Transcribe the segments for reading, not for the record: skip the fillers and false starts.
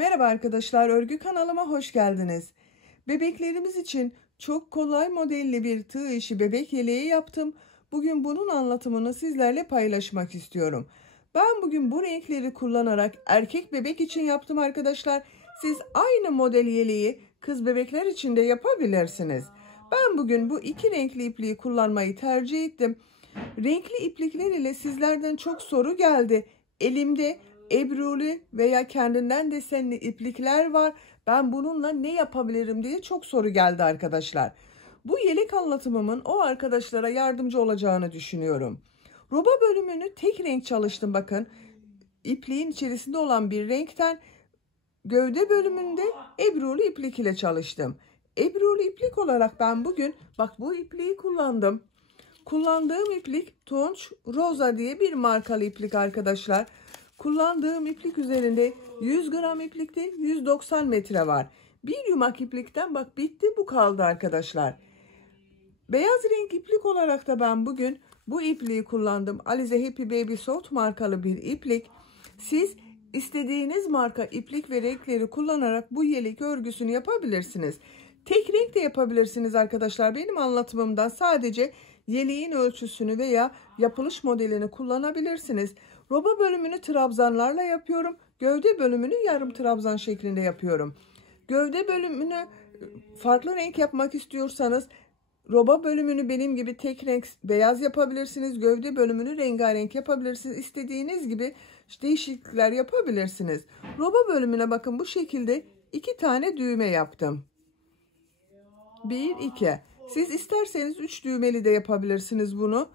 Merhaba arkadaşlar, örgü kanalıma hoş geldiniz. Bebeklerimiz için çok kolay modelli bir tığ işi bebek yeleği yaptım. Bugün bunun anlatımını sizlerle paylaşmak istiyorum. Ben bugün bu renkleri kullanarak erkek bebek için yaptım arkadaşlar. Siz aynı model yeleği kız bebekler için de yapabilirsiniz. Ben bugün bu iki renkli ipliği kullanmayı tercih ettim. Renkli iplikler ile sizlerden çok soru geldi. Elimde ebruli veya kendinden desenli iplikler var. Ben bununla ne yapabilirim diye çok soru geldi arkadaşlar. Bu yelek anlatımımın o arkadaşlara yardımcı olacağını düşünüyorum. Roba bölümünü tek renk çalıştım bakın. İpliğin içerisinde olan bir renkten gövde bölümünde ebruli iplik ile çalıştım. Ebruli iplik olarak ben bugün bak bu ipliği kullandım. Kullandığım iplik Tunç Rosa diye bir markalı iplik arkadaşlar. Kullandığım iplik üzerinde 100 gram iplikte 190 metre var. Bir yumak iplikten bak bitti bu kaldı arkadaşlar. Beyaz renk iplik olarak da ben bugün bu ipliği kullandım. Alize Happy Baby Soft markalı bir iplik. Siz istediğiniz marka iplik ve renkleri kullanarak bu yelek örgüsünü yapabilirsiniz. Tek renk de yapabilirsiniz arkadaşlar. Benim anlatımımdan sadece yeleğin ölçüsünü veya yapılış modelini kullanabilirsiniz. Roba bölümünü trabzanlarla yapıyorum. Gövde bölümünü yarım trabzan şeklinde yapıyorum. Gövde bölümünü farklı renk yapmak istiyorsanız roba bölümünü benim gibi tek renk beyaz yapabilirsiniz. Gövde bölümünü rengarenk yapabilirsiniz. İstediğiniz gibi değişiklikler yapabilirsiniz. Roba bölümüne bakın bu şekilde 2 tane düğme yaptım. 1 2. Siz isterseniz 3 düğmeli de yapabilirsiniz bunu.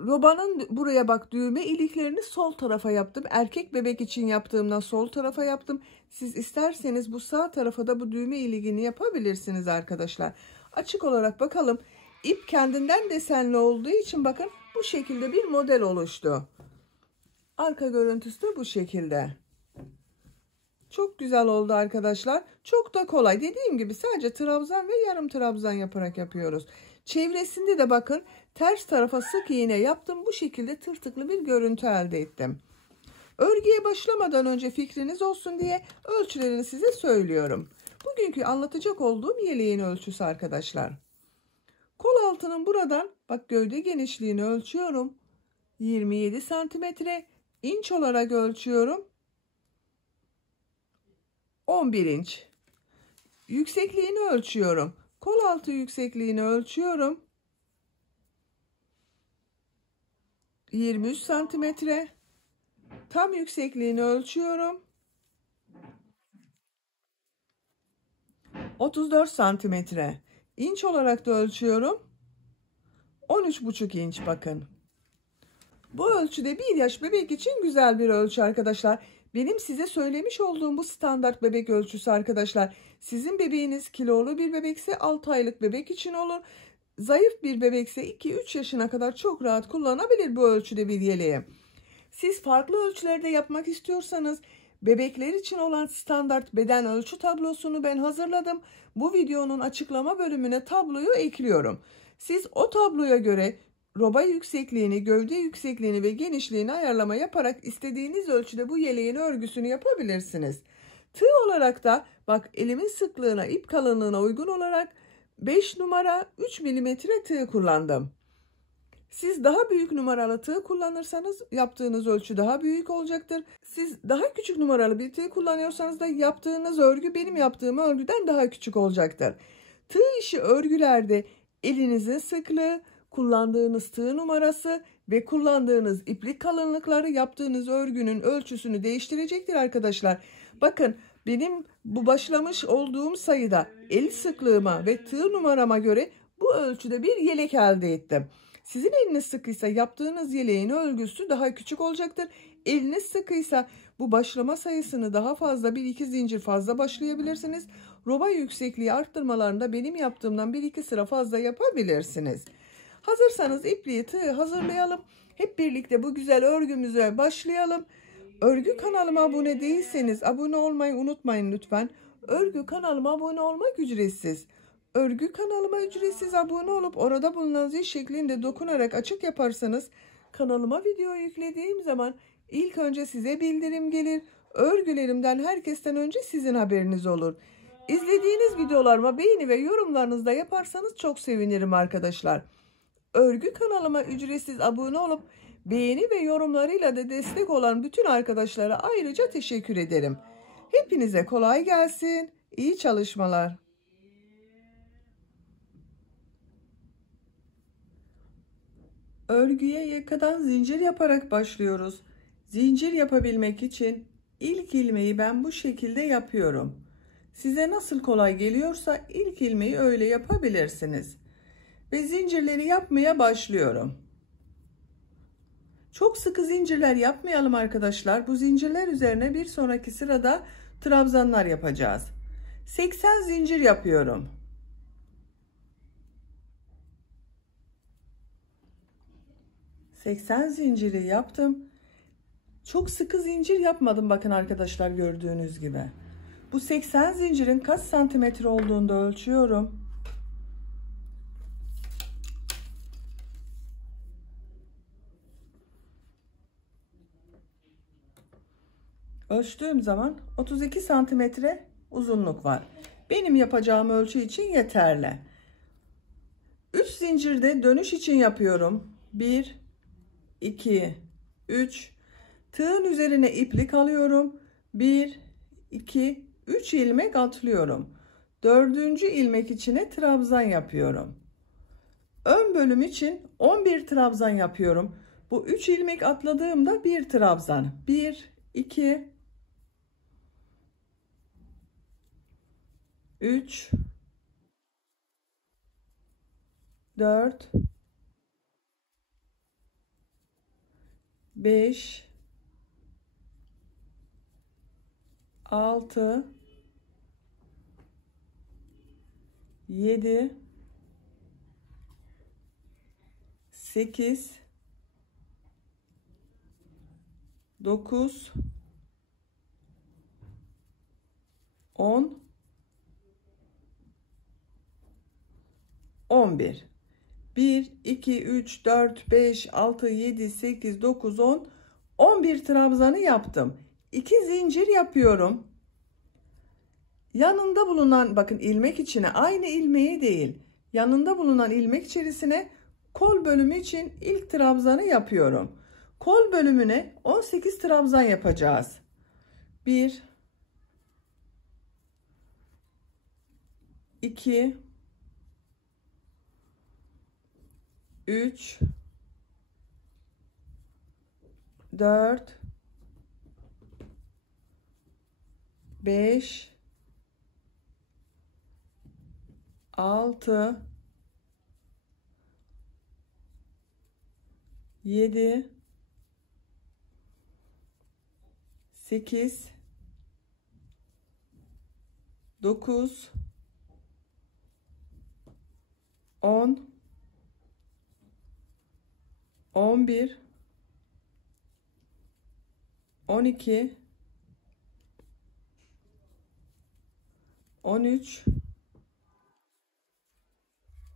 Robanın buraya bak düğme iliklerini sol tarafa yaptım. Erkek bebek için yaptığımdan sol tarafa yaptım. Siz isterseniz bu sağ tarafa da bu düğme iliğini yapabilirsiniz arkadaşlar. Açık olarak bakalım. İp kendinden desenli olduğu için bakın bu şekilde bir model oluştu. Arka görüntüsü de bu şekilde. Çok güzel oldu arkadaşlar. Çok da kolay. Dediğim gibi sadece trabzan ve yarım trabzan yaparak yapıyoruz. Çevresinde de bakın ters tarafa sık iğne yaptım. Bu şekilde tırtıklı bir görüntü elde ettim. Örgüye başlamadan önce fikriniz olsun diye ölçülerini size söylüyorum. Bugünkü anlatacak olduğum yeleğin ölçüsü arkadaşlar. Kol altının buradan bak gövde genişliğini ölçüyorum. 27 santimetre. İnç olarak ölçüyorum. 11 inç. Yüksekliğini ölçüyorum. Kol altı yüksekliğini ölçüyorum. 23 santimetre. Tam yüksekliğini ölçüyorum. 34 santimetre. İnç olarak da ölçüyorum. 13,5 inç bakın. Bu ölçüde 1 yaş bebek için güzel bir ölçü arkadaşlar. Benim size söylemiş olduğum bu standart bebek ölçüsü arkadaşlar. Sizin bebeğiniz kilolu bir bebekse 6 aylık bebek için olur. Zayıf bir bebekse 2-3 yaşına kadar çok rahat kullanabilir bu ölçüde bir yeleği. Siz farklı ölçülerde yapmak istiyorsanız bebekler için olan standart beden ölçü tablosunu ben hazırladım. Bu videonun açıklama bölümüne tabloyu ekliyorum. Siz o tabloya göre roba yüksekliğini, gövde yüksekliğini ve genişliğini ayarlama yaparak istediğiniz ölçüde bu yeleğin örgüsünü yapabilirsiniz. Tığ olarak da bak elimin sıklığına, ip kalınlığına uygun olarak 5 numara 3 milimetre tığ kullandım. Siz daha büyük numaralı tığ kullanırsanız yaptığınız ölçü daha büyük olacaktır. Siz daha küçük numaralı bir tığ kullanıyorsanız da yaptığınız örgü benim yaptığım örgüden daha küçük olacaktır. Tığ işi örgülerde elinizin sıklığı, kullandığınız tığ numarası ve kullandığınız iplik kalınlıkları yaptığınız örgünün ölçüsünü değiştirecektir arkadaşlar. Bakın benim bu başlamış olduğum sayıda el sıklığıma ve tığ numarama göre bu ölçüde bir yelek elde ettim. Sizin eliniz sıkıysa yaptığınız yeleğin örgüsü daha küçük olacaktır. Eliniz sıkıysa bu başlama sayısını daha fazla 1-2 zincir fazla başlayabilirsiniz. Roba yüksekliği arttırmalarında benim yaptığımdan 1-2 sıra fazla yapabilirsiniz. Hazırsanız ipliği tığı hazırlayalım. Hep birlikte bu güzel örgümüze başlayalım. Örgü kanalıma abone değilseniz abone olmayı unutmayın lütfen. Örgü kanalıma abone olmak ücretsiz. Örgü kanalıma ücretsiz abone olup orada bulunan zil şeklinde dokunarak açık yaparsanız kanalıma video yüklediğim zaman ilk önce size bildirim gelir. Örgülerimden herkesten önce sizin haberiniz olur. İzlediğiniz videolarıma beğeni ve yorumlarınızı da yaparsanız çok sevinirim arkadaşlar. Örgü kanalıma ücretsiz abone olup beğeni ve yorumlarıyla da destek olan bütün arkadaşlara ayrıca teşekkür ederim. Hepinize kolay gelsin. İyi çalışmalar. Örgüye yakadan zincir yaparak başlıyoruz. Zincir yapabilmek için ilk ilmeği ben bu şekilde yapıyorum. Size nasıl kolay geliyorsa ilk ilmeği öyle yapabilirsiniz. Ve zincirleri yapmaya başlıyorum. Çok sıkı zincirler yapmayalım arkadaşlar. Bu zincirler üzerine bir sonraki sırada trabzanlar yapacağız. 80 zincir yapıyorum. 80 zinciri yaptım. Çok sıkı zincir yapmadım bakın arkadaşlar, gördüğünüz gibi. Bu 80 zincirin kaç santimetre olduğunu da ölçüyorum. Ölçtüğüm zaman 32 santimetre uzunluk var. Benim yapacağım ölçü için yeterli. 3 zincirde dönüş için yapıyorum. 1, 2, 3. Tığın üzerine iplik alıyorum. 1, 2, 3 ilmek atlıyorum. 4. ilmek içine trabzan yapıyorum. Ön bölüm için 11 trabzan yapıyorum. Bu 3 ilmek atladığımda bir trabzan. 1, 2, 3, 4, 5, 6, 7, 8, 9, 10, 11. 1, 2, 3, 4, 5, 6, 7, 8, 9, 10, 11 trabzanı yaptım. 2 zincir yapıyorum. Yanında bulunan bakın ilmek içine, aynı ilmeği değil, yanında bulunan ilmek içerisine kol bölümü için ilk trabzanı yapıyorum. Kol bölümüne 18 trabzan yapacağız. 1, 2, 3, 4, 5, 6, 7, 8, 9, 10, 11, 12, 13,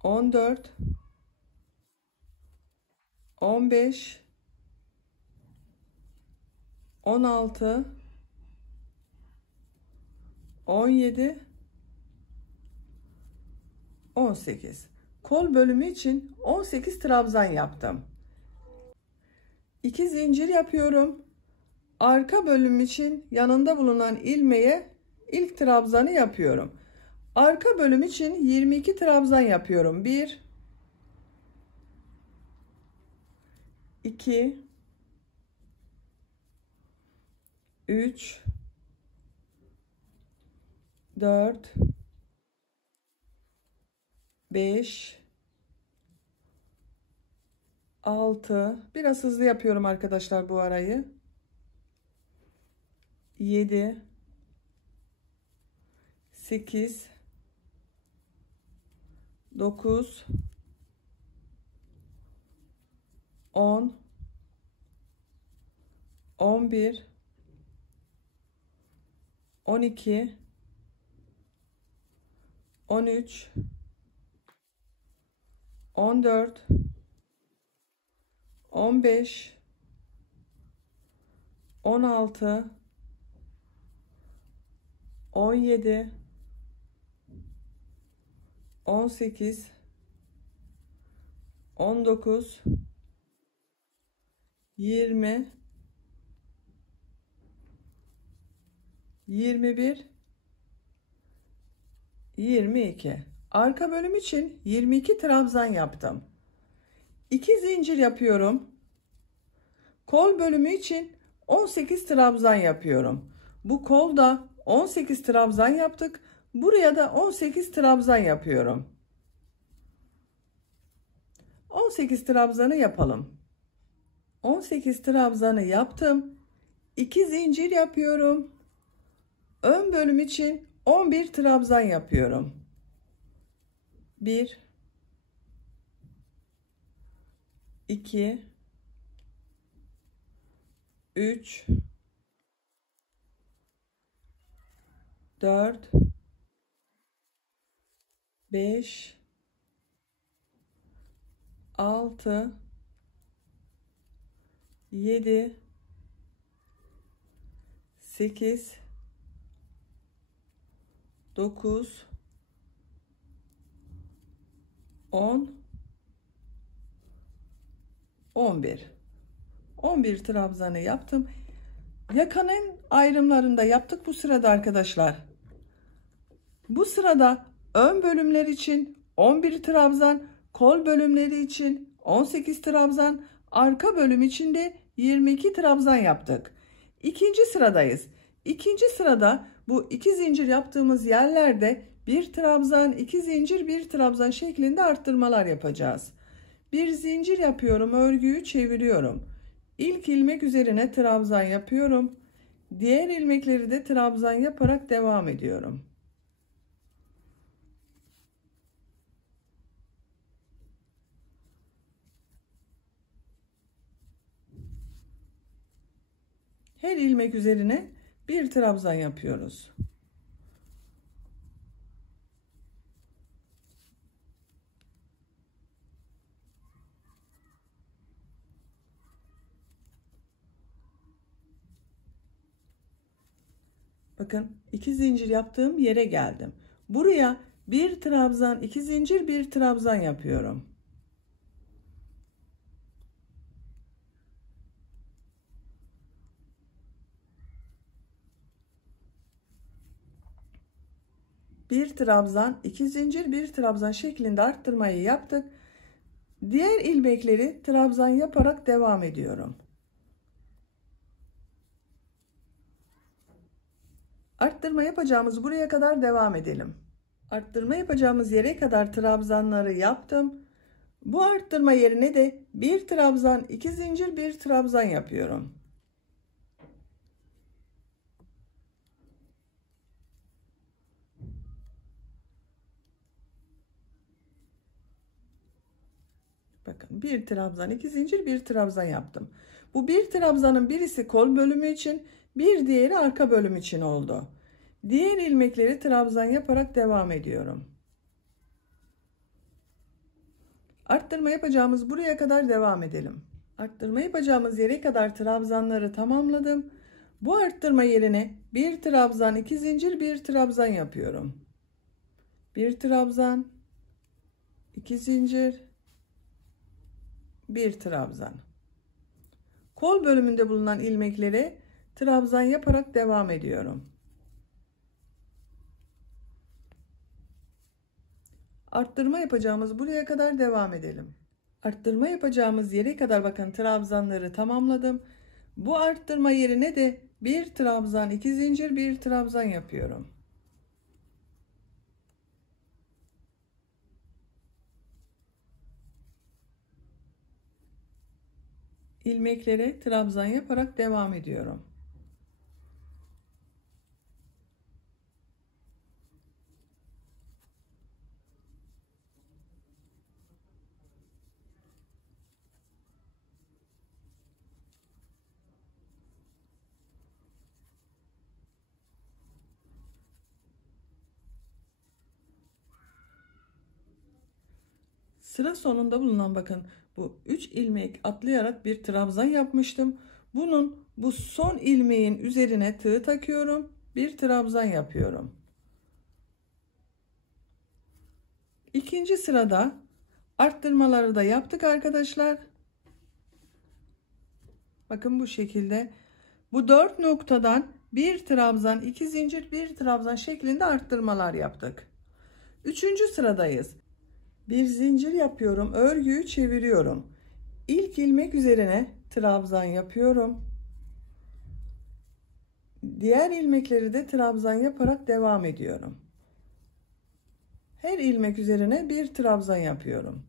14, 15, 16, 17, 18. Kol bölümü için 18 trabzan yaptım. 2 zincir yapıyorum. Arka bölüm için yanında bulunan ilmeğe ilk trabzanı yapıyorum. Arka bölüm için 22 trabzan yapıyorum. 1, 2, 3, 4, 5, 6, biraz hızlı yapıyorum arkadaşlar bu arayı. 7, 8, 9, 10, 11, 12, 13, 14, 15, 16, 17, 18, 19, 20, 21, 22. Arka bölüm için 22 trabzan yaptım. 2 zincir yapıyorum. Kol bölümü için 18 trabzan yapıyorum. Bu kolda 18 trabzan yaptık. Buraya da 18 trabzan yapıyorum. 18 trabzanı yapalım. 18 trabzanı yaptım. 2 zincir yapıyorum. Ön bölüm için 11 trabzan yapıyorum. 1, 2, 3, 4, 5, 6, 7, 8, 9, 10, 11. 11 trabzanı yaptım. Yakanın ayrımlarında yaptık bu sırada arkadaşlar. Bu sırada ön bölümler için 11 trabzan, kol bölümleri için 18 trabzan, arka bölüm için de 22 trabzan yaptık. İkinci sıradayız. İkinci sırada bu 2 zincir yaptığımız yerlerde 1 trabzan, 2 zincir, 1 trabzan şeklinde arttırmalar yapacağız. Bir zincir yapıyorum, örgüyü çeviriyorum. İlk ilmek üzerine trabzan yapıyorum. Diğer ilmekleri de trabzan yaparak devam ediyorum. Her ilmek üzerine bir trabzan yapıyoruz. Bakın 2 zincir yaptığım yere geldim. Buraya bir trabzan, 2 zincir, bir trabzan yapıyorum. Bir trabzan, 2 zincir, bir trabzan şeklinde arttırmayı yaptık. Diğer ilmekleri trabzan yaparak devam ediyorum. Arttırma yapacağımız buraya kadar devam edelim. Arttırma yapacağımız yere kadar trabzanları yaptım. Bu arttırma yerine de bir trabzan, 2 zincir, bir trabzan yapıyorum. Bakın bir trabzan, 2 zincir, bir trabzan yaptım. Bu bir trabzanın birisi kol bölümü için, bir diğeri arka bölüm için oldu. Diğer ilmekleri trabzan yaparak devam ediyorum. Arttırma yapacağımız buraya kadar devam edelim. Arttırma yapacağımız yere kadar trabzanları tamamladım. Bu arttırma yerine bir trabzan, 2 zincir, bir trabzan yapıyorum. Bir trabzan, 2 zincir, bir trabzan. Kol bölümünde bulunan ilmekleri trabzan yaparak devam ediyorum. Arttırma yapacağımız buraya kadar devam edelim. Arttırma yapacağımız yere kadar bakın trabzanları tamamladım. Bu arttırma yerine de bir trabzan, 2 zincir, bir trabzan yapıyorum. İlmeklere trabzan yaparak devam ediyorum. Sıra sonunda bulunan bakın bu 3 ilmek atlayarak bir trabzan yapmıştım. Bunun bu son ilmeğin üzerine tığ takıyorum. bir trabzan yapıyorum. İkinci sırada arttırmaları da yaptık arkadaşlar. Bakın bu şekilde bu 4 noktadan bir trabzan, 2 zincir, bir trabzan şeklinde arttırmalar yaptık. Üçüncü sıradayız. Bir zincir yapıyorum, örgüyü çeviriyorum. İlk ilmek üzerine trabzan yapıyorum. Diğer ilmekleri de trabzan yaparak devam ediyorum. Her ilmek üzerine bir trabzan yapıyorum.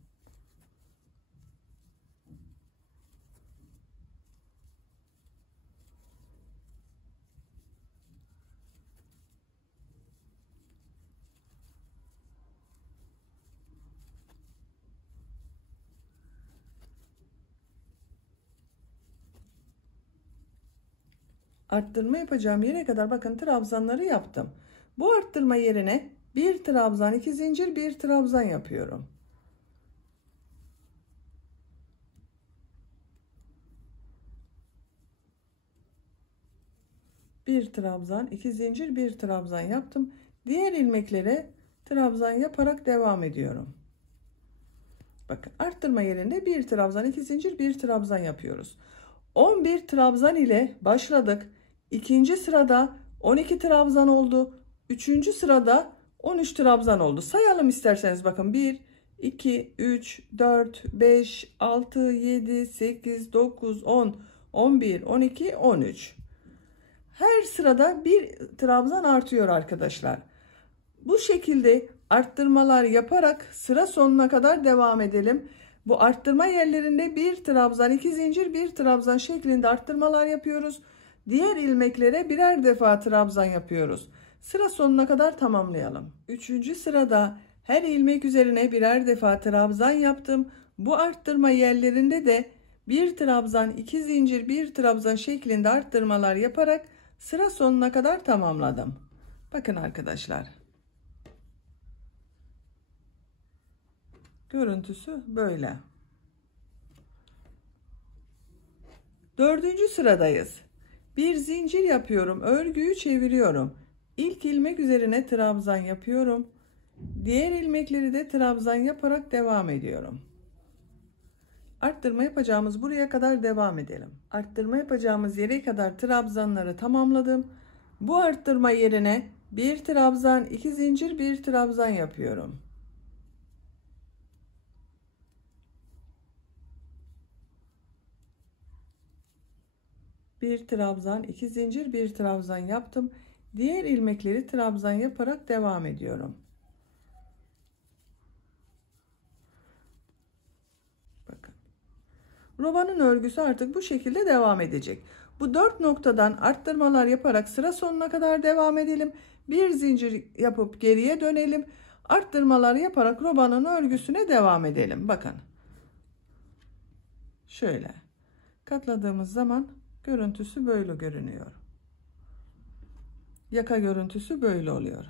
Arttırma yapacağım yere kadar bakın trabzanları yaptım. Bu arttırma yerine bir trabzan, 2 zincir, bir trabzan yapıyorum. Bir trabzan, 2 zincir, bir trabzan yaptım. Diğer ilmeklere trabzan yaparak devam ediyorum. Bakın arttırma yerinde bir trabzan, 2 zincir, bir trabzan yapıyoruz. 11 trabzan ile başladık. İkinci sırada 12 trabzan oldu. Üçüncü sırada 13 trabzan oldu. Sayalım isterseniz bakın. 1, 2, 3, 4, 5, 6, 7, 8, 9, 10, 11, 12, 13. Her sırada bir trabzan artıyor arkadaşlar. Bu şekilde arttırmalar yaparak sıra sonuna kadar devam edelim. Bu arttırma yerlerinde bir trabzan, 2 zincir, bir trabzan şeklinde arttırmalar yapıyoruz. Diğer ilmeklere birer defa trabzan yapıyoruz. Sıra sonuna kadar tamamlayalım. Üçüncü sırada her ilmek üzerine birer defa trabzan yaptım. Bu arttırma yerlerinde de bir trabzan, 2 zincir, bir trabzan şeklinde arttırmalar yaparak sıra sonuna kadar tamamladım. Bakın arkadaşlar. Görüntüsü böyle. Dördüncü sıradayız. Bir zincir yapıyorum. Örgüyü çeviriyorum. İlk ilmek üzerine trabzan yapıyorum. Diğer ilmekleri de trabzan yaparak devam ediyorum. Arttırma yapacağımız buraya kadar devam edelim. Arttırma yapacağımız yere kadar trabzanları tamamladım. Bu arttırma yerine bir trabzan, 2 zincir, bir trabzan yapıyorum. Bir trabzan, 2 zincir, bir trabzan yaptım. Diğer ilmekleri trabzan yaparak devam ediyorum. Bakın. Robanın örgüsü artık bu şekilde devam edecek. Bu 4 noktadan arttırmalar yaparak sıra sonuna kadar devam edelim. Bir zincir yapıp geriye dönelim. Arttırmalar yaparak robanın örgüsüne devam edelim. Bakın. Şöyle. Katladığımız zaman görüntüsü böyle görünüyor. Yaka görüntüsü böyle oluyor.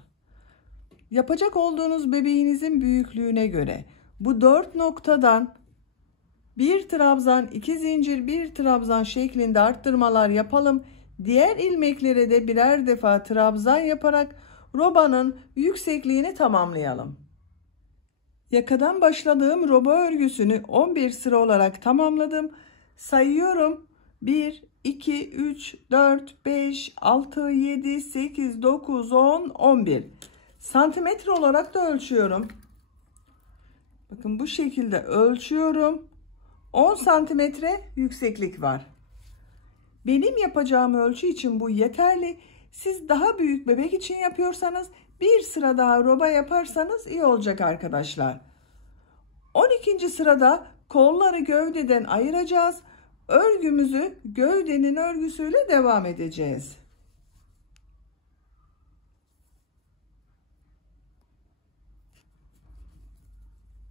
Yapacak olduğunuz bebeğinizin büyüklüğüne göre bu 4 noktadan bir trabzan, 2 zincir, bir trabzan şeklinde arttırmalar yapalım. Diğer ilmeklere de birer defa trabzan yaparak robanın yüksekliğini tamamlayalım. Yakadan başladığım roba örgüsünü 11 sıra olarak tamamladım. Sayıyorum. 1, 2, 3, 4, 5, 6, 7, 8, 9, 10, 11. Santimetre olarak da ölçüyorum. Bakın bu şekilde ölçüyorum. 10 santimetre yükseklik var. Benim yapacağım ölçü için bu yeterli. Siz daha büyük bebek için yapıyorsanız bir sıra daha roba yaparsanız iyi olacak arkadaşlar. 12. sırada kolları gövdeden ayıracağız. Örgümüzü gövdenin örgüsüyle devam edeceğiz.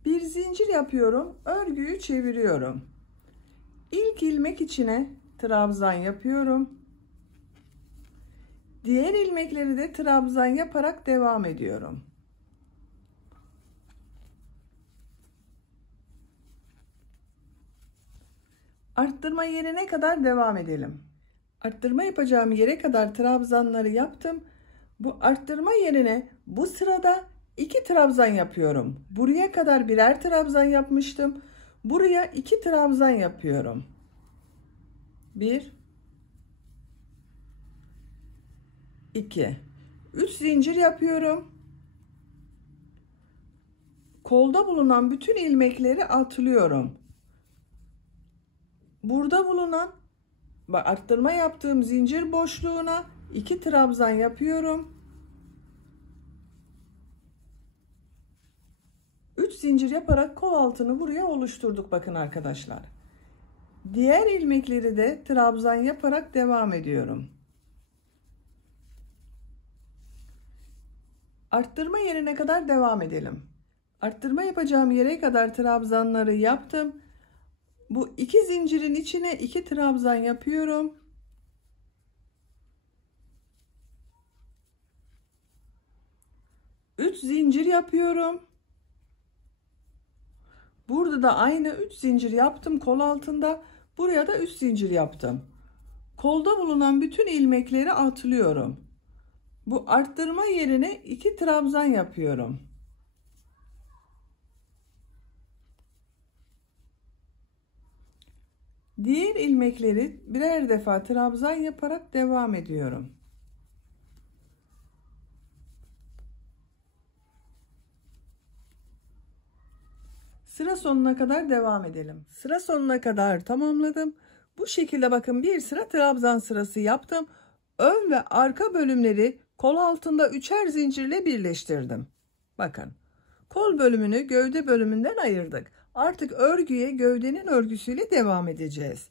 Bir zincir yapıyorum. Örgüyü çeviriyorum. İlk ilmek içine trabzan yapıyorum. Diğer ilmekleri de trabzan yaparak devam ediyorum. Arttırma yerine kadar devam edelim. Arttırma yapacağım yere kadar trabzanları yaptım. Bu arttırma yerine bu sırada 2 trabzan yapıyorum. Buraya kadar birer trabzan yapmıştım. Buraya 2 trabzan yapıyorum. 1 2 3 zincir yapıyorum. Kolda bulunan bütün ilmekleri atlıyorum. Burada bulunan arttırma yaptığım zincir boşluğuna 2 trabzan yapıyorum. 3 zincir yaparak kol altını buraya oluşturduk bakın arkadaşlar. Diğer ilmekleri de trabzan yaparak devam ediyorum. Arttırma yerine kadar devam edelim. Arttırma yapacağım yere kadar trabzanları yaptım. Bu 2 zincirin içine 2 trabzan yapıyorum. Üç zincir yapıyorum. Burada da aynı 3 zincir yaptım kol altında. Buraya da 3 zincir yaptım. Kolda bulunan bütün ilmekleri atlıyorum. Bu arttırma yerine 2 trabzan yapıyorum. Diğer ilmekleri birer defa trabzan yaparak devam ediyorum. Sıra sonuna kadar devam edelim. Sıra sonuna kadar tamamladım. Bu şekilde bakın bir sıra trabzan sırası yaptım. Ön ve arka bölümleri kol altında 3'er zincirle birleştirdim. Bakın. Kol bölümünü gövde bölümünden ayırdık. Artık örgüye gövdenin örgüsüyle devam edeceğiz.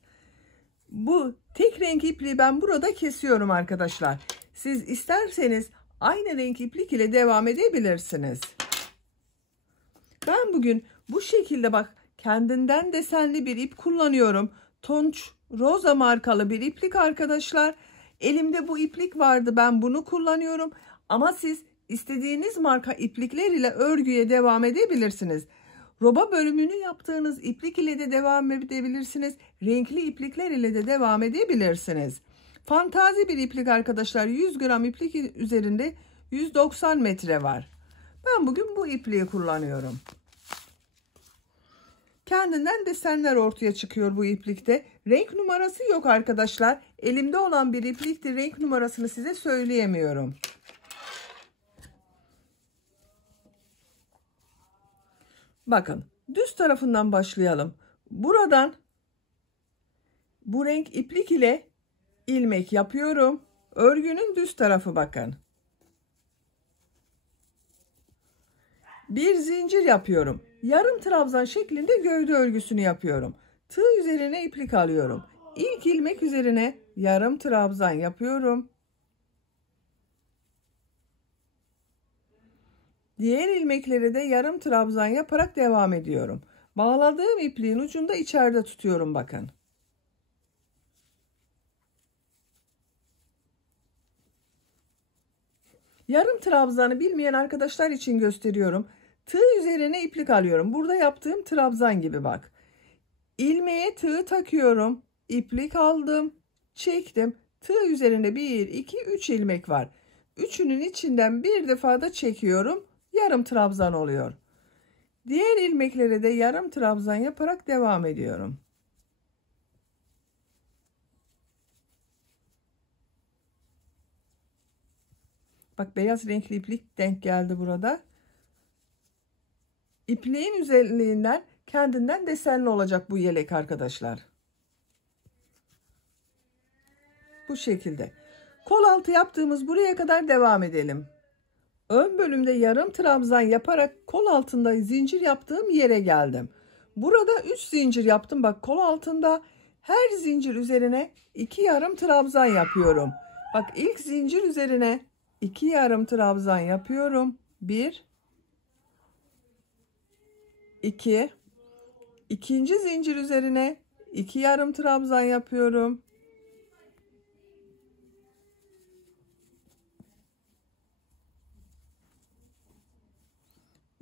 Bu tek renk ipliği ben burada kesiyorum arkadaşlar. Siz isterseniz aynı renk iplik ile devam edebilirsiniz. Ben bugün bu şekilde bak kendinden desenli bir ip kullanıyorum. Tonç Rosa markalı bir iplik arkadaşlar. Elimde bu iplik vardı, ben bunu kullanıyorum. Ama siz istediğiniz marka iplikler ile örgüye devam edebilirsiniz. Roba bölümünü yaptığınız iplik ile de devam edebilirsiniz. Renkli iplikler ile de devam edebilirsiniz. Fantazi bir iplik arkadaşlar. 100 gram iplik üzerinde 190 metre var. Ben bugün bu ipliği kullanıyorum. Kendinden desenler ortaya çıkıyor bu iplikte. Renk numarası yok arkadaşlar. Elimde olan bir iplikti. Renk numarasını size söyleyemiyorum. Bakın düz tarafından başlayalım. Buradan bu renk iplik ile ilmek yapıyorum. Örgünün düz tarafı bakın. Bir zincir yapıyorum. Yarım trabzan şeklinde gövde örgüsünü yapıyorum. Tığ üzerine iplik alıyorum. İlk ilmek üzerine yarım trabzan yapıyorum. Diğer ilmekleri de yarım trabzan yaparak devam ediyorum. Bağladığım ipliğin ucunda içeride tutuyorum bakın. Yarım trabzanı bilmeyen arkadaşlar için gösteriyorum. Tığ üzerine iplik alıyorum. Burada yaptığım trabzan gibi bak. İlmeğe tığ takıyorum. İplik aldım. Çektim. Tığ üzerinde 1, 2, 3 ilmek var. Üçünün içinden bir defa da çekiyorum. Yarım trabzan oluyor. Diğer ilmekleri de yarım trabzan yaparak devam ediyorum. Bak beyaz renkli iplik denk geldi burada. İpliğin üzerliğinden kendinden desenli olacak bu yelek arkadaşlar. Bu şekilde. Kol altı yaptığımız buraya kadar devam edelim. Ön bölümde yarım trabzan yaparak kol altında zincir yaptığım yere geldim. Burada 3 zincir yaptım. Bak kol altında her zincir üzerine 2 yarım trabzan yapıyorum. Bak ilk zincir üzerine 2 yarım trabzan yapıyorum. 1 2 ikinci zincir üzerine 2 yarım trabzan yapıyorum.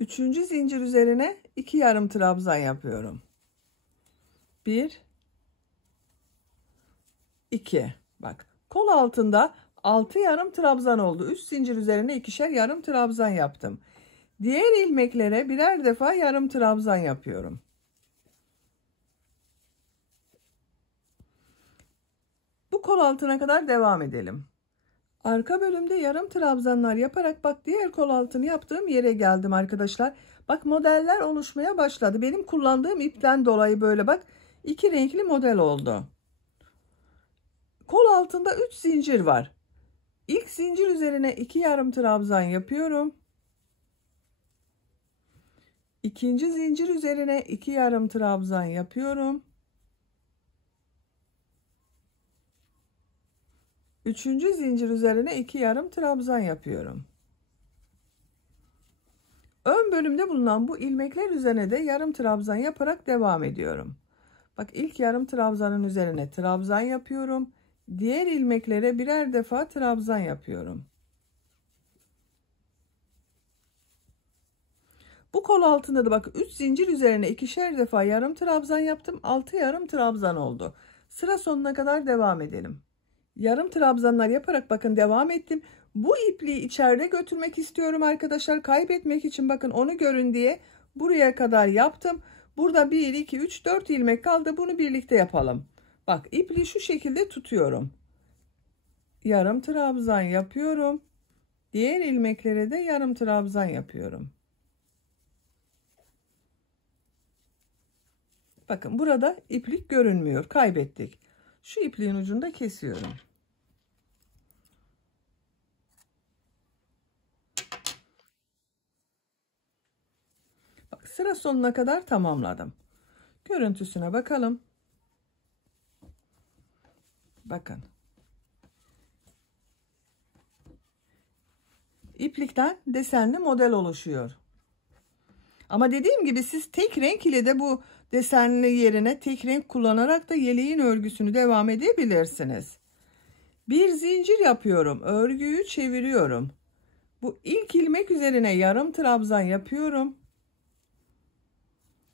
Üçüncü zincir üzerine 2 yarım trabzan yapıyorum. 1 2 bak kol altında 6 yarım trabzan oldu. 3 zincir üzerine ikişer yarım trabzan yaptım. Diğer ilmeklere birer defa yarım trabzan yapıyorum. Bu kol altına kadar devam edelim. Arka bölümde yarım trabzanlar yaparak bak diğer kol altını yaptığım yere geldim arkadaşlar. Bak modeller oluşmaya başladı. Benim kullandığım ipten dolayı böyle bak 2 renkli model oldu. Kol altında 3 zincir var. İlk zincir üzerine 2 yarım trabzan yapıyorum. İkinci zincir üzerine 2 yarım trabzan yapıyorum. Üçüncü zincir üzerine 2 yarım trabzan yapıyorum. Ön bölümde bulunan bu ilmekler üzerine de yarım trabzan yaparak devam ediyorum. Bak ilk yarım trabzanın üzerine trabzan yapıyorum. Diğer ilmeklere birer defa trabzan yapıyorum. Bu kol altında da bak 3 zincir üzerine ikişer defa yarım trabzan yaptım. 6 yarım trabzan oldu. Sıra sonuna kadar devam edelim. Yarım trabzanlar yaparak bakın devam ettim. Bu ipliği içeride götürmek istiyorum arkadaşlar. Kaybetmek için bakın onu görün diye buraya kadar yaptım. Burada 1, 2, 3, 4 ilmek kaldı. Bunu birlikte yapalım. Bak ipliği şu şekilde tutuyorum. Yarım trabzan yapıyorum. Diğer ilmeklere de yarım trabzan yapıyorum. Bakın burada iplik görünmüyor. Kaybettik. Şu ipliğin ucunu da kesiyorum. Bak sıra sonuna kadar tamamladım. Görüntüsüne bakalım. Bakın. İplikten desenli model oluşuyor. Ama dediğim gibi siz tek renk ile de bu desenli yerine tek renk kullanarak da yeleğin örgüsünü devam edebilirsiniz. Bir zincir yapıyorum. Örgüyü çeviriyorum. Bu ilk ilmek üzerine yarım trabzan yapıyorum.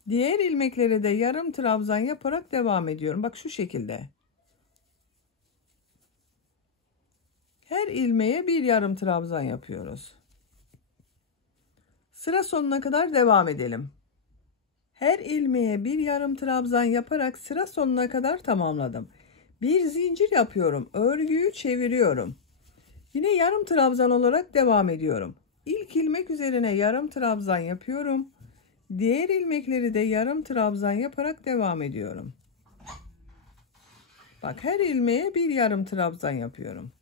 Diğer ilmeklere de yarım trabzan yaparak devam ediyorum. Bak şu şekilde. Her ilmeğe bir yarım trabzan yapıyoruz. Sıra sonuna kadar devam edelim. Her ilmeğe bir yarım trabzan yaparak sıra sonuna kadar tamamladım. Bir zincir yapıyorum. Örgüyü çeviriyorum. Yine yarım trabzan olarak devam ediyorum. İlk ilmek üzerine yarım trabzan yapıyorum. Diğer ilmekleri de yarım trabzan yaparak devam ediyorum. Bak her ilmeğe bir yarım trabzan yapıyorum.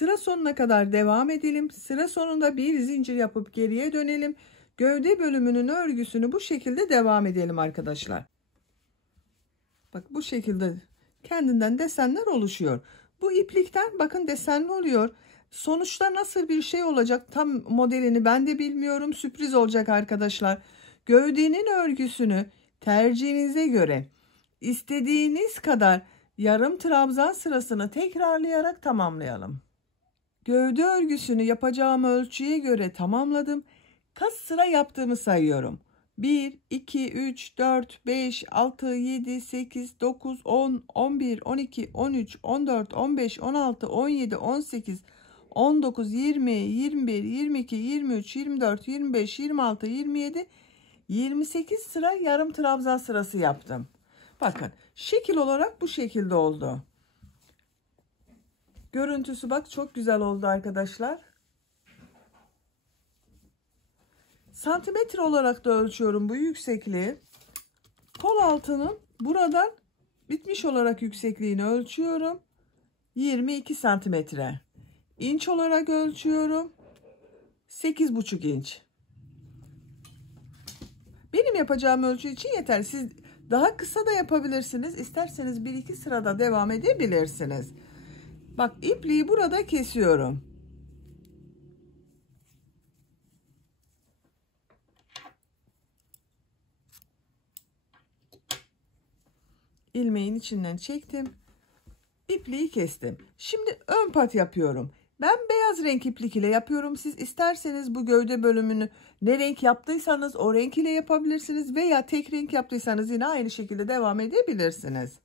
Sıra sonuna kadar devam edelim. Sıra sonunda bir zincir yapıp geriye dönelim. Gövde bölümünün örgüsünü bu şekilde devam edelim arkadaşlar. Bak bu şekilde kendinden desenler oluşuyor. Bu iplikten bakın desenli oluyor. Sonuçta nasıl bir şey olacak tam modelini ben de bilmiyorum. Sürpriz olacak arkadaşlar. Gövdenin örgüsünü tercihinize göre istediğiniz kadar yarım trabzan sırasını tekrarlayarak tamamlayalım. Gövde örgüsünü yapacağım ölçüye göre tamamladım. Kaç sıra yaptığımı sayıyorum. 1, 2, 3, 4, 5, 6, 7, 8, 9, 10, 11, 12, 13, 14, 15, 16, 17, 18, 19, 20, 21, 22, 23, 24, 25, 26, 27, 28 sıra yarım trabzan sırası yaptım. Bakın şekil olarak bu şekilde oldu. Görüntüsü bak çok güzel oldu arkadaşlar. Santimetre olarak da ölçüyorum bu yüksekliği. Kol altının buradan bitmiş olarak yüksekliğini ölçüyorum. 22 santimetre. İnç olarak ölçüyorum. 8,5 inç. Benim yapacağım ölçü için yeter. Siz daha kısa da yapabilirsiniz. İsterseniz 1-2 sırada devam edebilirsiniz. Bak ipliği burada kesiyorum. İlmeğin içinden çektim. İpliği kestim. Şimdi ön pat yapıyorum. Ben beyaz renk iplik ile yapıyorum. Siz isterseniz bu gövde bölümünü ne renk yaptıysanız o renk ile yapabilirsiniz. Veya tek renk yaptıysanız yine aynı şekilde devam edebilirsiniz.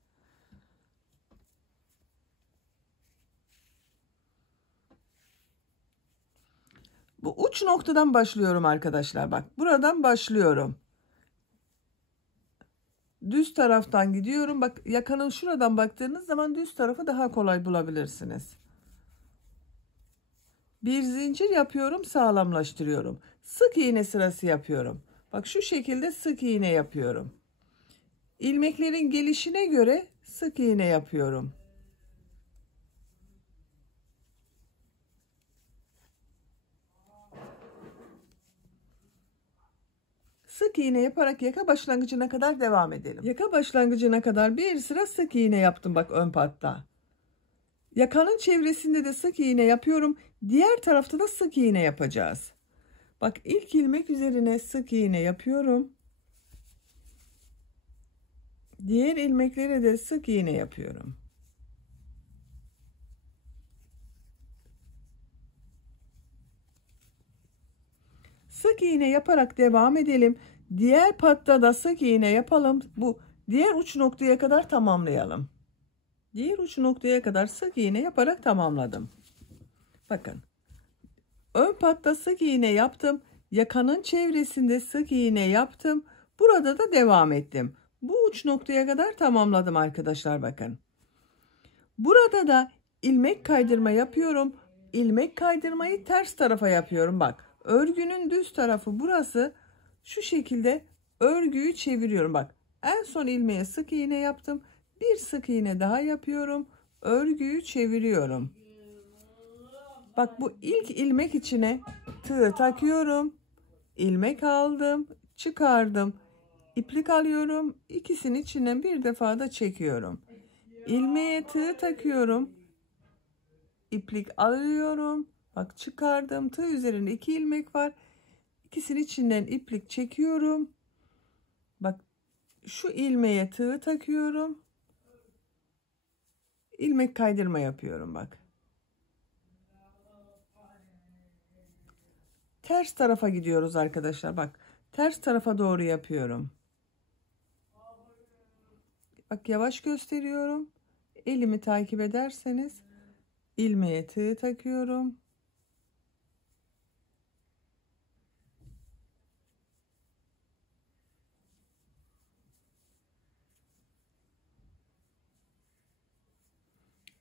Bu uç noktadan başlıyorum arkadaşlar. Bak buradan başlıyorum. Düz taraftan gidiyorum. Bak yakanın şuradan baktığınız zaman düz tarafı daha kolay bulabilirsiniz. Bir zincir yapıyorum, sağlamlaştırıyorum. Sık iğne sırası yapıyorum. Bak şu şekilde sık iğne yapıyorum. İlmeklerin gelişine göre sık iğne yapıyorum. Sık iğne yaparak yaka başlangıcına kadar devam edelim. Yaka başlangıcına kadar bir sıra sık iğne yaptım bak ön patta. Yakanın çevresinde de sık iğne yapıyorum. Diğer tarafta da sık iğne yapacağız. Bak ilk ilmek üzerine sık iğne yapıyorum. Diğer ilmeklere de sık iğne yapıyorum. Sık iğne yaparak devam edelim. Diğer patta da sık iğne yapalım. Bu diğer uç noktaya kadar tamamlayalım. Diğer uç noktaya kadar sık iğne yaparak tamamladım. Bakın. Ön patta sık iğne yaptım. Yakanın çevresinde sık iğne yaptım. Burada da devam ettim. Bu uç noktaya kadar tamamladım arkadaşlar bakın. Burada da ilmek kaydırma yapıyorum. İlmek kaydırmayı ters tarafa yapıyorum bak. Örgünün düz tarafı burası. Şu şekilde örgüyü çeviriyorum bak. En son ilmeğe sık iğne yaptım. Bir sık iğne daha yapıyorum. Örgüyü çeviriyorum. Bak bu ilk ilmek içine tığ takıyorum. İlmek aldım, çıkardım. İplik alıyorum. İkisinin içine bir defa da çekiyorum. İlmeğe tığ takıyorum. İplik alıyorum. Bak çıkardım. Tığ üzerinde 2 ilmek var. İkisinin içinden iplik çekiyorum. Bak şu ilmeğe tığ takıyorum. İlmek kaydırma yapıyorum bak. Ters tarafa gidiyoruz arkadaşlar. Bak ters tarafa doğru yapıyorum. Bak yavaş gösteriyorum. Elimi takip ederseniz ilmeğe tığ takıyorum.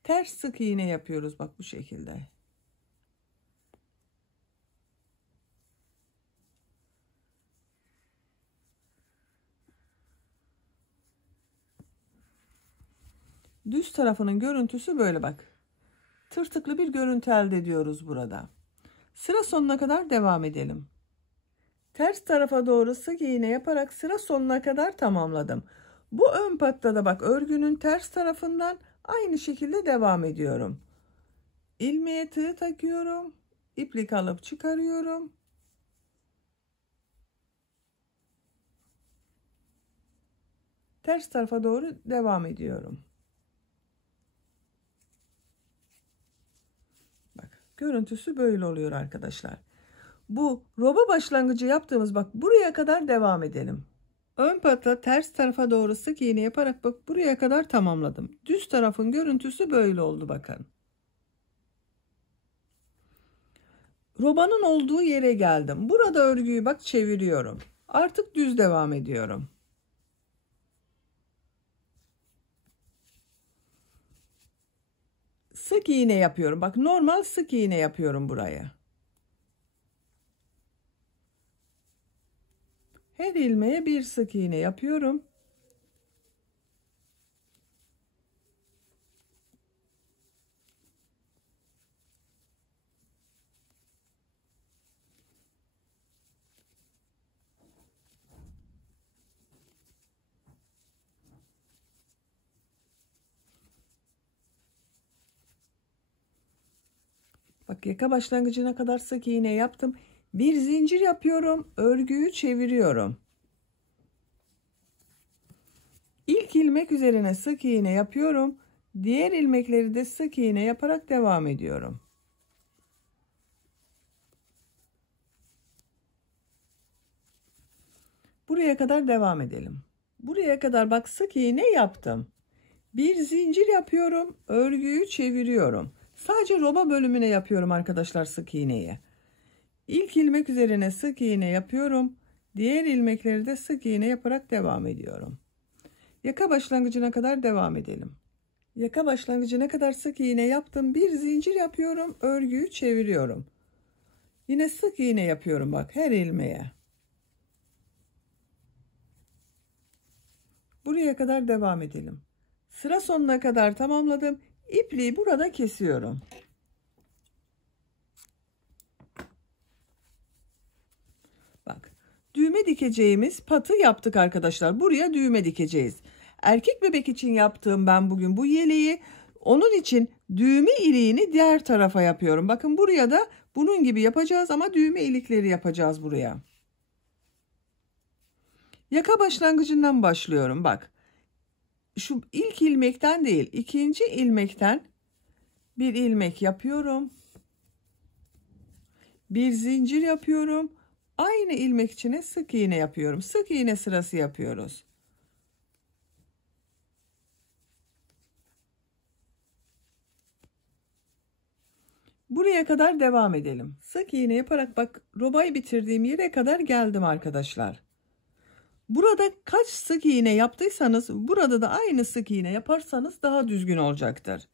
Ters sık iğne yapıyoruz bak bu şekilde. Düz tarafının görüntüsü böyle bak. Tırtıklı bir görüntü elde ediyoruz burada. Sıra sonuna kadar devam edelim. Ters tarafa doğru sık iğne yaparak sıra sonuna kadar tamamladım. Bu ön patta da bak örgünün ters tarafından aynı şekilde devam ediyorum. İlmeğe tığ takıyorum. İplik alıp çıkarıyorum. Ters tarafa doğru devam ediyorum. Bak görüntüsü böyle oluyor arkadaşlar. Bu roba başlangıcı yaptığımız bak buraya kadar devam edelim. Ön patla ters tarafa doğru sık iğne yaparak bak buraya kadar tamamladım. Düz tarafın görüntüsü böyle oldu bakın. Robanın olduğu yere geldim. Burada örgüyü bak çeviriyorum. Artık düz devam ediyorum. Sık iğne yapıyorum. Bak normal sık iğne yapıyorum buraya. Her ilmeğe bir sık iğne yapıyorum. Bak yaka başlangıcına kadar sık iğne yaptım. Bir zincir yapıyorum. Örgüyü çeviriyorum. İlk ilmek üzerine sık iğne yapıyorum. Diğer ilmekleri de sık iğne yaparak devam ediyorum. Buraya kadar devam edelim. Buraya kadar bak sık iğne yaptım. Bir zincir yapıyorum, örgüyü çeviriyorum. Sadece roba bölümüne yapıyorum arkadaşlar sık iğneyi. İlk ilmek üzerine sık iğne yapıyorum. Diğer ilmekleri de sık iğne yaparak devam ediyorum. Yaka başlangıcına kadar devam edelim. Yaka başlangıcına kadar sık iğne yaptım. Bir zincir yapıyorum, örgüyü çeviriyorum. Yine sık iğne yapıyorum bak her ilmeğe. Buraya kadar devam edelim. Sıra sonuna kadar tamamladım. İpliği burada kesiyorum. Bak, düğme dikeceğimiz patı yaptık arkadaşlar. Buraya düğme dikeceğiz. Erkek bebek için yaptığım ben bugün bu yeleği. Onun için düğme iliğini diğer tarafa yapıyorum. Bakın buraya da bunun gibi yapacağız ama düğme ilikleri yapacağız buraya. Yaka başlangıcından başlıyorum bak. Şu ilk ilmekten değil, ikinci ilmekten bir ilmek yapıyorum. Bir zincir yapıyorum. Aynı ilmek içine sık iğne yapıyorum. Sık iğne sırası yapıyoruz. Buraya kadar devam edelim. Sık iğne yaparak bak robayı bitirdiğim yere kadar geldim arkadaşlar. Burada kaç sık iğne yaptıysanız burada da aynı sık iğne yaparsanız daha düzgün olacaktır.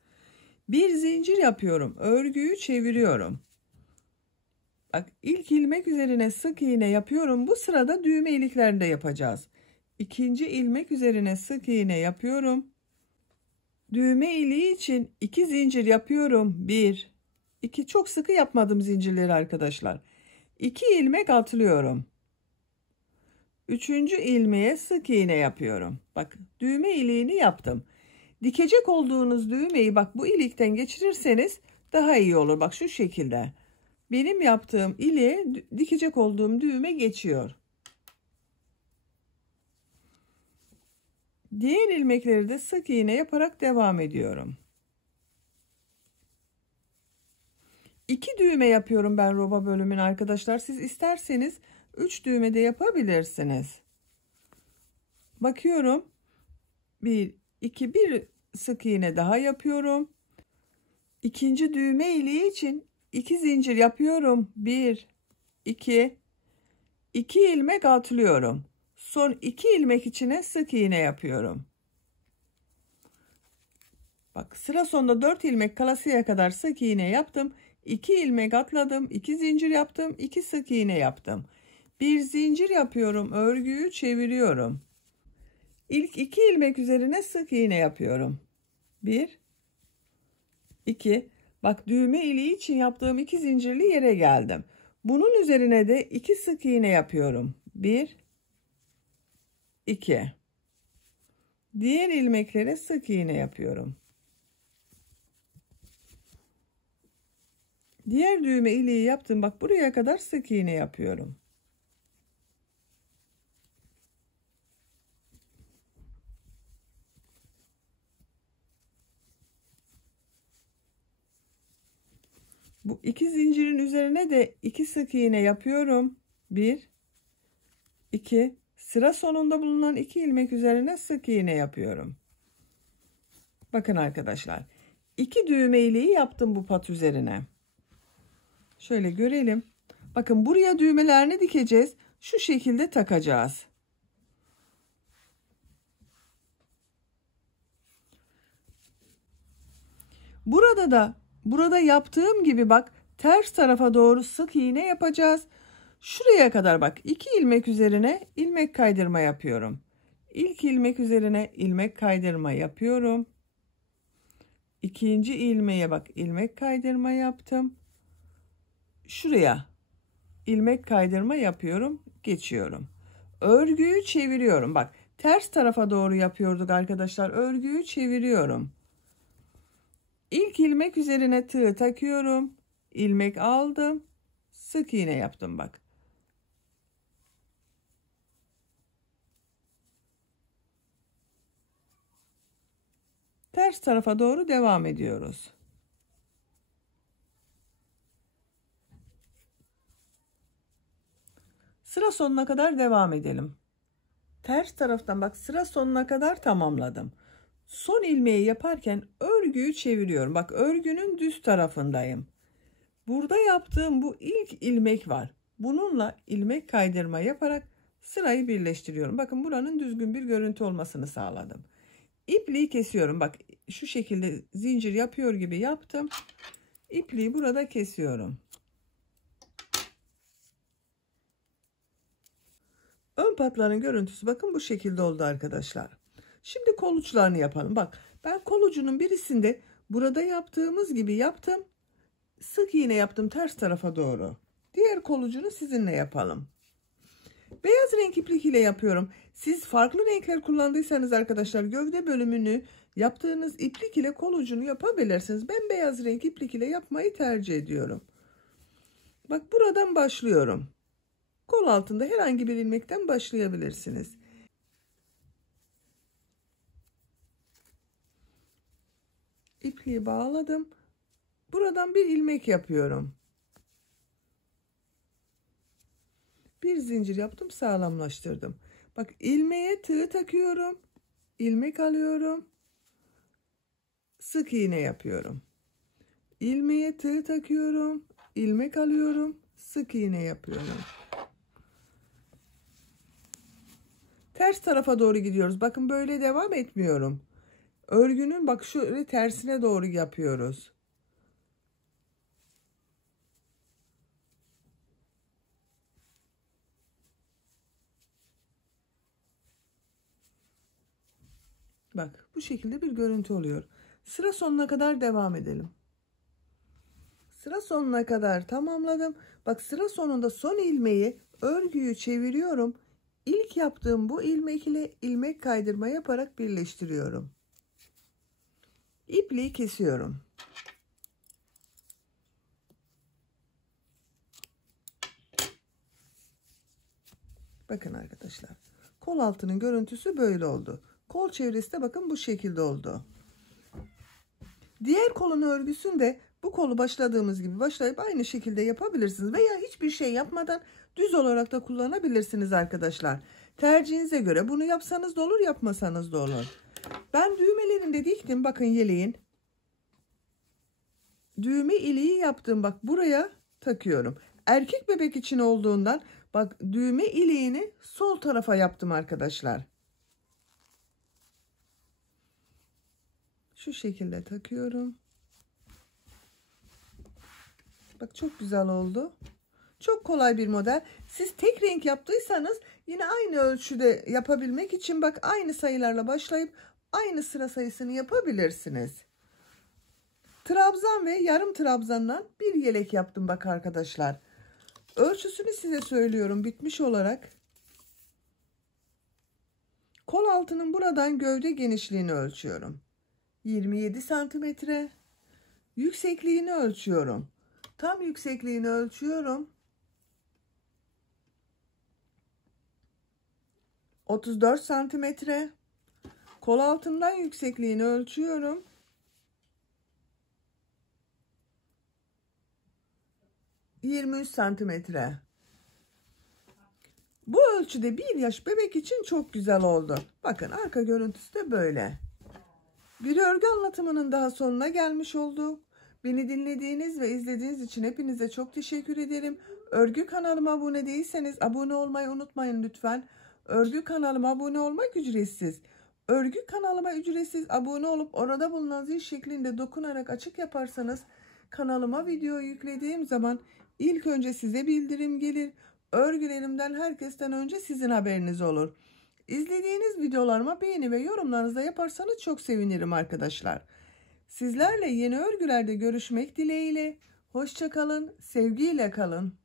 Bir zincir yapıyorum. Örgüyü çeviriyorum. Bak ilk ilmek üzerine sık iğne yapıyorum. Bu sırada düğme iliklerini de yapacağız. İkinci ilmek üzerine sık iğne yapıyorum. Düğme iliği için 2 zincir yapıyorum. 1 2 çok sıkı yapmadım zincirleri arkadaşlar. 2 ilmek atlıyorum. Üçüncü ilmeğe sık iğne yapıyorum. Bak düğme iliğini yaptım. Dikecek olduğunuz düğmeyi bak bu ilikten geçirirseniz daha iyi olur. Bak şu şekilde. Benim yaptığım iliğe dikecek olduğum düğme geçiyor. Diğer ilmekleri de sık iğne yaparak devam ediyorum. 2 düğme yapıyorum ben roba bölümünü arkadaşlar. Siz isterseniz 3 düğme de yapabilirsiniz. Bakıyorum. 1 2 bir sık iğne daha yapıyorum. İkinci düğme iliği için 2 zincir yapıyorum. 1 2 2 ilmek atlıyorum. Son 2 ilmek içine sık iğne yapıyorum. Bak sıra sonunda 4 ilmek kalasıya kadar sık iğne yaptım. 2 ilmek atladım, 2 zincir yaptım, 2 sık iğne yaptım. Bir zincir yapıyorum, örgüyü çeviriyorum. İlk 2 ilmek üzerine sık iğne yapıyorum. 1 2 bak düğme iliği için yaptığım 2 zincirli yere geldim. Bunun üzerine de 2 sık iğne yapıyorum. 1 2 diğer ilmeklere sık iğne yapıyorum. Diğer düğme iliği yaptım. Bak buraya kadar sık iğne yapıyorum. Bu 2 zincirin üzerine de 2 sık iğne yapıyorum. 1 2 sıra sonunda bulunan 2 ilmek üzerine sık iğne yapıyorum. Bakın arkadaşlar. 2 düğme iliği yaptım bu pat üzerine. Şöyle görelim. Bakın buraya düğmelerini dikeceğiz. Şu şekilde takacağız. Burada yaptığım gibi bak ters tarafa doğru sık iğne yapacağız. Şuraya kadar bak 2 ilmek üzerine ilmek kaydırma yapıyorum. İlk ilmek üzerine ilmek kaydırma yapıyorum. İkinci ilmeğe bak ilmek kaydırma yaptım. Şuraya ilmek kaydırma yapıyorum, geçiyorum. Örgüyü çeviriyorum. Bak ters tarafa doğru yapıyorduk arkadaşlar. Örgüyü çeviriyorum. İlk ilmek üzerine tığ takıyorum. İlmek aldım. Sık iğne yaptım bak. Ters tarafa doğru devam ediyoruz. Sıra sonuna kadar devam edelim. Ters taraftan bak sıra sonuna kadar tamamladım. Son ilmeği yaparken örgüyü çeviriyorum. Bak örgünün düz tarafındayım. Burada yaptığım bu ilk ilmek var. Bununla ilmek kaydırma yaparak sırayı birleştiriyorum. Bakın buranın düzgün bir görüntü olmasını sağladım. İpliği kesiyorum. Bak şu şekilde zincir yapıyor gibi yaptım. İpliği burada kesiyorum. Ön patların görüntüsü bakın bu şekilde oldu arkadaşlar. Şimdi kol uçlarını yapalım. Bak ben kol ucunun birisinde burada yaptığımız gibi yaptım. Sık iğne yaptım ters tarafa doğru. Diğer kol ucunu sizinle yapalım. Beyaz renk iplik ile yapıyorum. Siz farklı renkler kullandıysanız arkadaşlar gövde bölümünü yaptığınız iplik ile kol ucunu yapabilirsiniz. Ben beyaz renk iplik ile yapmayı tercih ediyorum. Bak buradan başlıyorum. Kol altında herhangi bir ilmekten başlayabilirsiniz. İpliği bağladım. Buradan bir ilmek yapıyorum. Bir zincir yaptım, sağlamlaştırdım. Bak ilmeğe tığ takıyorum. İlmek alıyorum. Sık iğne yapıyorum. İlmeğe tığ takıyorum. İlmek alıyorum. Sık iğne yapıyorum. Ters tarafa doğru gidiyoruz. Bakın böyle devam etmiyorum. Örgünün bak şöyle tersine doğru yapıyoruz. Bak bu şekilde bir görüntü oluyor. Sıra sonuna kadar devam edelim. Sıra sonuna kadar tamamladım. Bak sıra sonunda son ilmeği örgüyü çeviriyorum. İlk yaptığım bu ilmek ile ilmek kaydırma yaparak birleştiriyorum. İpliği kesiyorum. Bakın arkadaşlar. Kol altının görüntüsü böyle oldu. Kol çevresi de bakın bu şekilde oldu. Diğer kolun örgüsünde bu kolu başladığımız gibi başlayıp aynı şekilde yapabilirsiniz. Veya hiçbir şey yapmadan düz olarak da kullanabilirsiniz arkadaşlar. Tercihinize göre bunu yapsanız da olur, yapmasanız da olur. Ben düğmelerini de diktim. Bakın yeleğin. Düğme iliği yaptım. Bak buraya takıyorum. Erkek bebek için olduğundan bak düğme iliğini sol tarafa yaptım arkadaşlar. Şu şekilde takıyorum. Bak çok güzel oldu. Çok kolay bir model. Siz tek renk yaptıysanız yine aynı ölçüde yapabilmek için bak aynı sayılarla başlayıp aynı sıra sayısını yapabilirsiniz. Trabzan ve yarım trabzandan bir yelek yaptım bak arkadaşlar. Ölçüsünü size söylüyorum bitmiş olarak. Kol altının buradan gövde genişliğini ölçüyorum. 27 santimetre. Yüksekliğini ölçüyorum. Tam yüksekliğini ölçüyorum. 34 santimetre. Kol altından yüksekliğini ölçüyorum. 23 santimetre. Bu ölçüde 1 yaş bebek için çok güzel oldu. Bakın arka görüntüsü de böyle. Bir örgü anlatımının daha sonuna gelmiş olduk. Beni dinlediğiniz ve izlediğiniz için hepinize çok teşekkür ederim. Örgü kanalıma abone değilseniz abone olmayı unutmayın lütfen. Örgü kanalıma abone olmak ücretsiz. Örgü kanalıma ücretsiz abone olup orada bulunan zil şeklinde dokunarak açık yaparsanız kanalıma video yüklediğim zaman ilk önce size bildirim gelir. Örgülerimden herkesten önce sizin haberiniz olur. İzlediğiniz videolarıma beğeni ve yorumlarınızı da yaparsanız çok sevinirim arkadaşlar. Sizlerle yeni örgülerde görüşmek dileğiyle. Hoşça kalın, sevgiyle kalın.